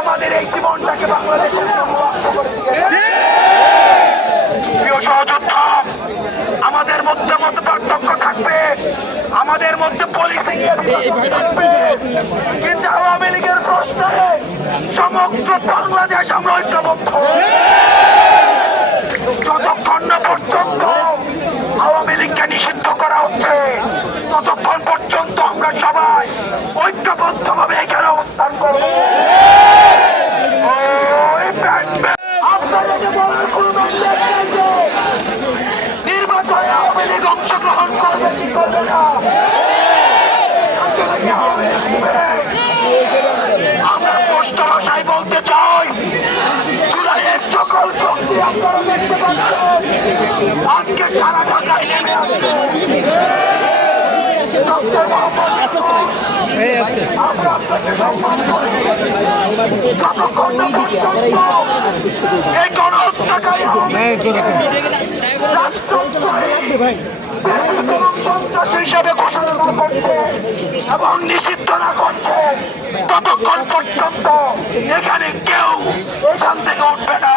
আমাদের এই জীবনটাকে বাংলাদেশের জন্য রক্ষা করে দিয়েছে। প্রিয় সহযোদ্ধা, আমাদের মধ্যে মত পার্থক্য থাকবে, আমাদের মধ্যে পলিসি থাকবে, কিন্তু আওয়ামী লীগের প্রশ্নে সমগ্র বাংলাদেশ আমরা ঐক্যবদ্ধ। যতক্ষণ না পর্যন্ত আওয়ামী লীগকে নিষিদ্ধ করা হচ্ছে ততক্ষণ পর্যন্ত আমরা সবাই ঐক্যবদ্ধ ভাবে এখানে অবস্থান করব। আপনাদেরকে বলার কোন নির্বাচনে আওয়ামী লীগ অংশগ্রহণ করবে কি করবে না, আমরা স্পষ্ট ভাষায় বলতে চাই, জুলাইয়ের সকল শক্তি আপনারা দেখতে পাচ্ছেন আজকে সারা ঢাকায় নেমে আসছে। ডক্টর মোহাম্মদ আমরা আপনাকে সম্মান করি। যতক্ষণ না পর্যন্ত এই গণহত্যাকারী সন্ত্রাস হিসেবে ঘোষণা না করছে এবং নিষিদ্ধ না করছে ততক্ষণ পর্যন্ত এখানে কেউ এখান থেকে উঠবে না।